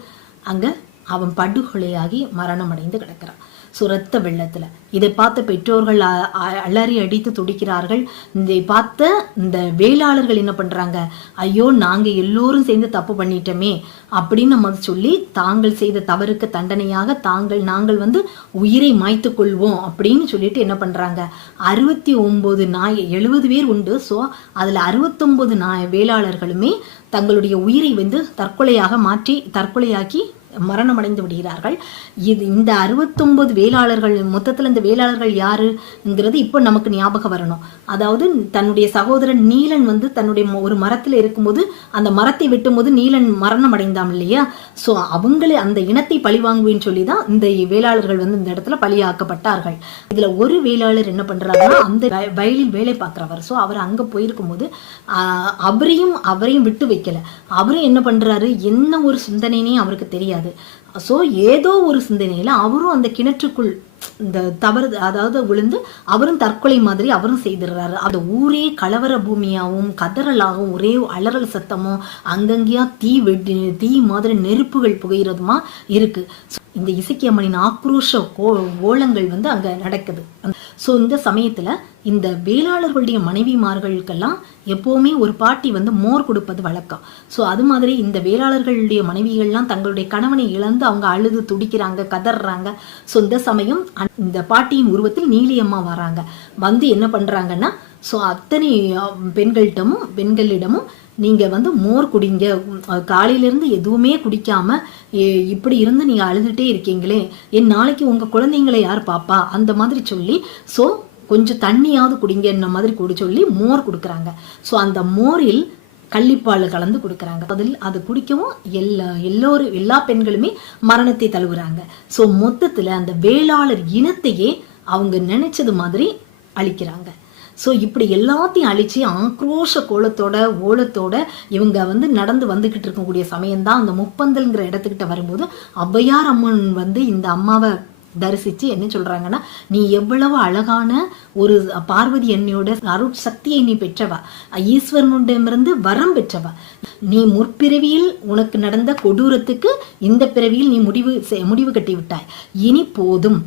அங்க அவன் படுகொலையாகி மரணம் அடைந்து கிடக்கிறான். சுரத்த வெள்ளத்துல. இதை பார்த்த பெற்றோர்கள் அலறி அடித்து துடிக்கிறார்கள். இதை பார்த்த இந்த வேளாளர்கள் என்ன பண்றாங்க, ஐயோ நாங்க எல்லோரும் சேர்ந்து தப்பு பண்ணிட்டோமே அப்படின்னு நம்ம சொல்லி தாங்கள் செய்த தவறுக்கு தண்டனையாக நாங்கள் வந்து உயிரை மாய்த்து கொள்வோம் அப்படின்னு சொல்லிட்டு என்ன பண்றாங்க, 69 நாய், 70 பேர் உண்டு. ஸோ அதுல 69 வேளாளர்களுமே தங்களுடைய உயிரை வந்து தற்கொலையாக்கி மரணம் அடைந்து விடுகிறார்கள். இந்த 69 வேளாளர்கள், மொத்தத்தில் இந்த வேளாளர்கள் யாருங்கிறது இப்போ நமக்கு ஞாபகம் வரணும். அதாவது தன்னுடைய சகோதரன் நீலன் வந்து தன்னுடைய ஒரு மரத்தில் இருக்கும்போது அந்த மரத்தை வெட்டும் போது நீலன் மரணம் அடைந்தான் இல்லையா, ஸோ அவங்களே அந்த இனத்தை பழிவாங்குவேன்னு சொல்லி தான் இந்த வேளாளர்கள் வந்து இந்த இடத்துல பழியாக்கப்பட்டார்கள். இதுல ஒரு வேளாளர் என்ன பண்றாருன்னா, அந்த வயலில் வேலை பார்க்கிறவர், ஸோ அவர் அங்க போயிருக்கும் போது அவரையும் விட்டு வைக்கல. அவரும் என்ன பண்றாரு, என்ன ஒரு சிந்தனைனே அவருக்கு தெரியாது. சோ ஏதோ ஒரு சிந்தனையில அவரும் அந்த கிணற்றுக்குள் இந்த தவறு, அதாவது விழுந்து அவரும் தற்கொலை மாதிரி அவரும் செய்திடுறாரு. அந்த ஊரே கலவர பூமியாகவும் கதறலாகவும் ஒரே அலறல் சத்தமும் அங்கங்கேயா தீ மாதிரி நெருப்புகள் புகையிறதுமா இருக்கு. இந்த இசக்கியம்மனின் ஆக்ரோஷ ஓலங்கள் வந்து அங்க நடக்குது. ஸோ இந்த சமயத்துல இந்த வேளாளர்களுடைய மனைவிமார்களுக்கெல்லாம் எப்பவுமே ஒரு பாட்டி வந்து மோர் கொடுப்பது வழக்கம். ஸோ அது மாதிரி இந்த வேளாளர்களுடைய மனைவிகள்லாம் தங்களுடைய கணவனை இழந்து அவங்க அழுது துடிக்கிறாங்க, கதறாங்க. ஸோ இந்த சமயம் இந்த பாட்டியின் உருவத்தில் நீலியம்மா வராங்க. வந்து என்ன பண்றாங்கன்னா, ஸோ அத்தனை பெண்களிடமும் நீங்க வந்து மோர் குடிங்க, காலையிலிருந்து எதுவுமே குடிக்காம இப்படி இருந்து நீங்க அழுதுட்டே இருக்கீங்களே, என் நாளைக்கு உங்க குழந்தைங்களை யார் பாப்பா, அந்த மாதிரி சொல்லி ஸோ கொஞ்சம் தண்ணியாவது குடிங்க என்ன மாதிரி சொல்லி மோர் கொடுக்குறாங்க. ஸோ அந்த மோரில் கள்ளிப்பால் கலந்து கொடுக்குறாங்க. அதில் அது குடிக்கவும் எல்லா பெண்களுமே மரணத்தை தழுவுறாங்க. ஸோ மொத்தத்துல அந்த வேளாளர் இனத்தையே அவங்க நினைச்சது மாதிரி அழிக்கிறாங்க. ஸோ இப்படி எல்லாத்தையும் அழிச்சு ஆக்ரோஷ ஓலத்தோட இவங்க வந்து நடந்து வந்துகிட்டு இருக்கக்கூடிய சமயம்தான் அந்த முப்பந்தல்ங்கிற இடத்துக்கிட்ட வரும்போது ஔவையார் அம்மன் வந்து இந்த அம்மாவை தரிசிச்சு என்ன சொல்றாங்கன்னா, நீ எவ்வளவு அழகான ஒரு பார்வதி அன்னியோட அருட் சக்தியை நீ பெற்றவா, ஈஸ்வரனிடமிருந்து வரம் பெற்றவா, நீ முற்பிறவியில் உனக்கு நடந்த கொடூரத்துக்கு இந்த பிறவியில் நீ முடிவு கட்டி விட்டாய், இனி போதும்,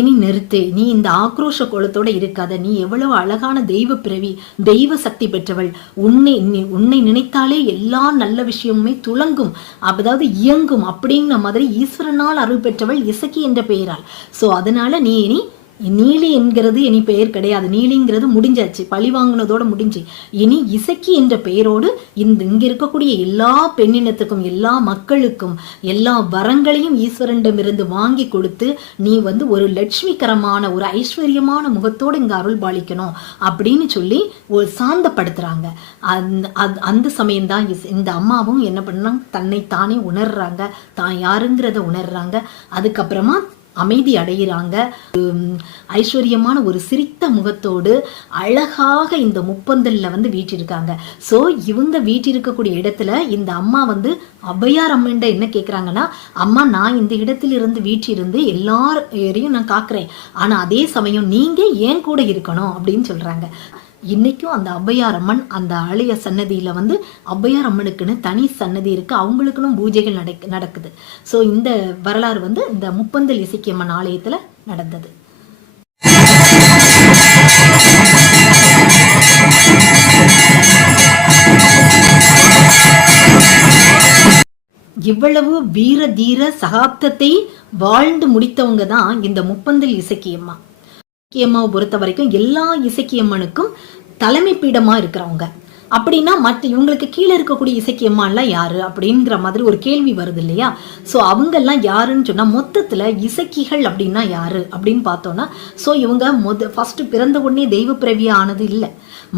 இனி நிறுத்து, நீ இந்த ஆக்ரோஷ கோலத்தோட இருக்காத, நீ எவ்வளவு அழகான தெய்வ பிறவி, தெய்வ சக்தி பெற்றவள், உன்னை நினைத்தாலே எல்லா நல்ல விஷயமுமே துளங்கும், அதாவது இயங்கும் அப்படிங்கிற மாதிரி ஈஸ்வரனால் அருள் பெற்றவள் இசக்கி என்ற பெயரால். ஸோ அதனால நீ இனி நீலி என்கிறது இனி பெயர் கிடையாது, நீலிங்கிறது முடிஞ்சாச்சு, பழி வாங்கினதோட முடிஞ்சு, இனி இசக்கி என்ற பெயரோடு இங்க இருக்கக்கூடிய எல்லா பெண்ணினத்துக்கும் எல்லா மக்களுக்கும் எல்லா வரங்களையும் ஈஸ்வரனிடமிருந்து வாங்கி கொடுத்து நீ வந்து ஒரு லட்சுமிகரமான ஒரு ஐஸ்வர்யமான முகத்தோடு இங்க அருள் பாலிக்கணும் அப்படின்னு சொல்லி ஒரு சாந்தப்படுத்துறாங்க. அந்த சமயம்தான் இந்த அம்மாவும் என்ன பண்ணாங்க, தன்னை தானே உணர்றாங்க, தான் யாருங்கிறத உணர்றாங்க. அதுக்கப்புறமா அமைதி அடைகிறாங்க. ஐஸ்வர்யமான ஒரு சிரித்த முகத்தோடு அழகாக இந்த முப்பந்தல்ல வந்து வீட்டிருக்காங்க. ஸோ இவங்க வீட்டிருக்கக்கூடிய இடத்துல இந்த அம்மா வந்து ஔவையார் அம்மன்ட என்ன கேட்குறாங்கன்னா, அம்மா நான் இந்த இடத்திலிருந்து வீட்டிலிருந்து எல்லாரையும் நான் காக்குறேன், ஆனா அதே சமயம் நீங்க ஏன் கூட இருக்கணும் அப்படின்னு சொல்றாங்க. இன்னைக்கும் அந்த ஔவையார் அம்மன் அந்த ஆலய சன்னதியில வந்து ஔவையார் அம்மனுக்குன்னு தனி சன்னதி இருக்கு, அவங்களுக்குன்னு பூஜைகள் நடக்குது. ஸோ இந்த வரலாறு வந்து இந்த முப்பந்தல் இசக்கியம்மன் ஆலயத்துல நடந்தது. இவ்வளவு வீர தீர சகாப்தத்தை வாழ்ந்து முடித்தவங்க தான் இந்த முப்பந்தல் இசக்கியம்மா. இசக்கியம்மாவை பொறுத்த வரைக்கும் எல்லா இசக்கியம்மனுக்கும் தலைமை பீடமா இருக்கிறவங்க. அப்படின்னா மற்ற இவங்களுக்கு கீழே இருக்கக்கூடிய இசக்கியம்மா எல்லாம் யாரு அப்படிங்கிற மாதிரி ஒரு கேள்வி வருது இல்லையா? சோ அவங்க எல்லாம் யாருன்னு சொன்னா மொத்தத்துல இசக்கிகள் அப்படின்னா யாரு அப்படின்னு பார்த்தோம்னா, சோ இவங்க ஃபர்ஸ்ட் பிறந்த உடனே தெய்வ பிறவியா ஆனது இல்ல,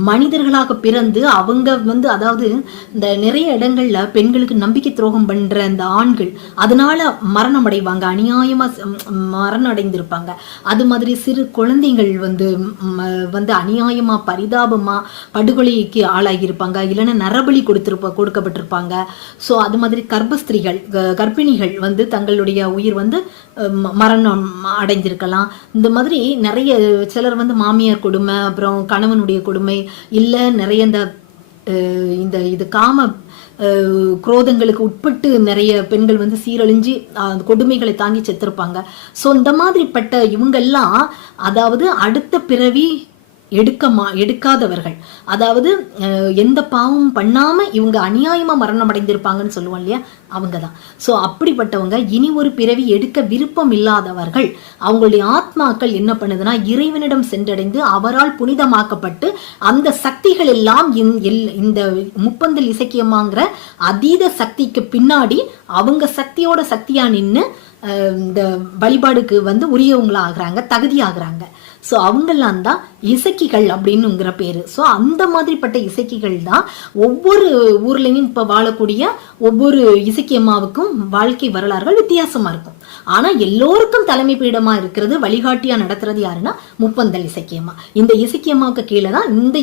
மனிதர்களாக பிறந்து அவங்க அதாவது இந்த நிறைய இடங்கள்ல பெண்களுக்கு நம்பிக்கை துரோகம் பண்ற அந்த ஆண்கள் அதனால மரணம் அடைவாங்க, அநியாயமா மரணம் அடைந்திருப்பாங்க. அது மாதிரி சிறு குழந்தைகள் அநியாயமா பரிதாபமா படுகொலைக்கு ஆளாகியிருப்பாங்க, இல்லைன்னா நரபலி கொடுக்கப்பட்டிருப்பாங்க. ஸோ அது மாதிரி கர்ப்பஸ்திரிகள் கர்ப்பிணிகள் தங்களுடைய உயிர் மரணம் அடைந்திருக்கலாம். இந்த மாதிரி நிறைய சிலர் மாமியார் கொடுமை, அப்புறம் கணவனுடைய கொடுமை, இல்ல நிறைய இந்த இது காம குரோதங்களுக்கு உட்பட்டு நிறைய பெண்கள் சீரழிஞ்சு கொடுமைகளை தாங்கி செத்திருப்பாங்க. சோ இந்த மாதிரிப்பட்ட இவங்கெல்லாம் அதாவது அடுத்த பிறவி எடுக்காதவர்கள், அதாவது எந்த பாவமும் பண்ணாம இவங்க அநியாயமா மரணம் அடைந்திருப்பாங்கன்னு சொல்லுவோம் இல்லையா, அவங்கதான். சோ அப்படிப்பட்டவங்க இனி ஒரு பிறவி எடுக்க விருப்பம் இல்லாதவர்கள். அவங்களுடைய ஆத்மாக்கள் என்ன பண்ணுதுன்னா இறைவனிடம் சென்றடைந்து அவரால் புனிதமாக்கப்பட்டு அந்த சக்திகள் எல்லாம் இந்த முப்பந்தல் இசக்கியமாங்கிற அதீத சக்திக்கு பின்னாடி அவங்க சக்தியோட சக்தியா நின்று இந்த வழிபாடுக்கு உரியவங்களாகிறாங்க, தகுதியாகிறாங்க. ஸோ அவங்கெல்லாம் தான் இசக்கிகள் அப்படின்னுங்கிற பேரு. ஸோ அந்த மாதிரிப்பட்ட இசக்கிகள் தான் ஒவ்வொரு ஊர்லேயும் இப்போ வாழக்கூடிய ஒவ்வொரு இசக்கியம்மாவுக்கும் வாழ்க்கை வரலாறுகள் வித்தியாசமா இருக்கும். ஆனா எல்லோருக்கும் தலைமை பீடமா இருக்கிறது, வழிகாட்டியா நடத்துறது யாருன்னா முப்பந்தல் இசக்கியம்மா. இந்த இசக்கியம்மாவுக்கு கீழே தான் இந்த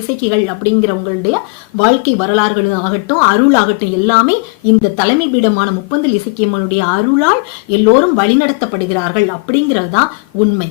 இசக்கிகள் அப்படிங்கிறவங்களுடைய வாழ்க்கை வரலாறுகள் ஆகட்டும், அருள் ஆகட்டும், எல்லாமே இந்த தலைமை பீடமான முப்பந்தல் இசக்கியம்மனுடைய அருளால் எல்லோரும் வழிநடத்தப்படுகிறார்கள் அப்படிங்கிறது தான் உண்மை.